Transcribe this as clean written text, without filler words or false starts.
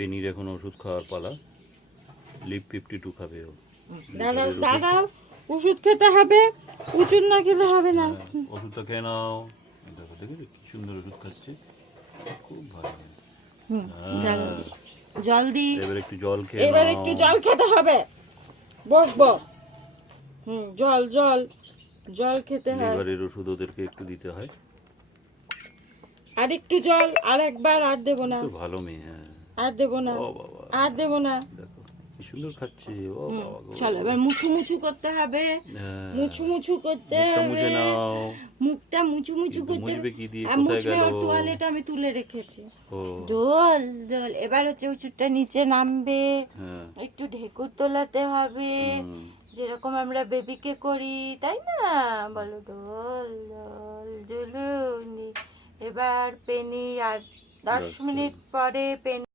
পেনির এখন ওষুধ খাওয়ার পালা। লিপ 52 খাবে ও। দাঁড়াও ওষুধ খেতে হবে, ওষুধ না খেলে হবে না। ওষুধটা খেয়ে নাও। দেখো দেখো কি সুন্দর ওষুধ খাচ্ছে, খুব ভালো। জল দি, এবার একটু জল খেয়ে এবার নাও। একটু জল খেতে হবে। বক জল জল জল খেতে হয়। লিভারের ওষুধ ওদেরকে একটু দিতে হয়। আর একটু জল, আর একবার, আর দেব না, তো ভালো মেয়ে। হ্যাঁ। আর দেব না, ও বাবা, আর দেব না। দেখো কি সুন্দর খাচ্ছে। ও বাবা গো। চলো এবার মুছু মুছু করতে হবে, হ্যাঁ। মুছু মুছু করতে মুখটা হবে। মুছে নাও। মুখটা মুছু মুছু কিন্তু করতে মুছবে কি দিয়ে? আর কোথায় মুছবে গেল? ওর তোয়ালেটা আমি তুলে রেখেছি। ও দোল দোল এবার হচ্ছে ওষুধটা নিচে নামবে, হ্যাঁ। একটু ঢেকুর তোলাতে হবে, হুম। যেরকম আমরা বেবিকে করি, তাই না? বলো দোল দোল দুলুনি। এবার পেনি আর 10 মিনিট পরে পেনি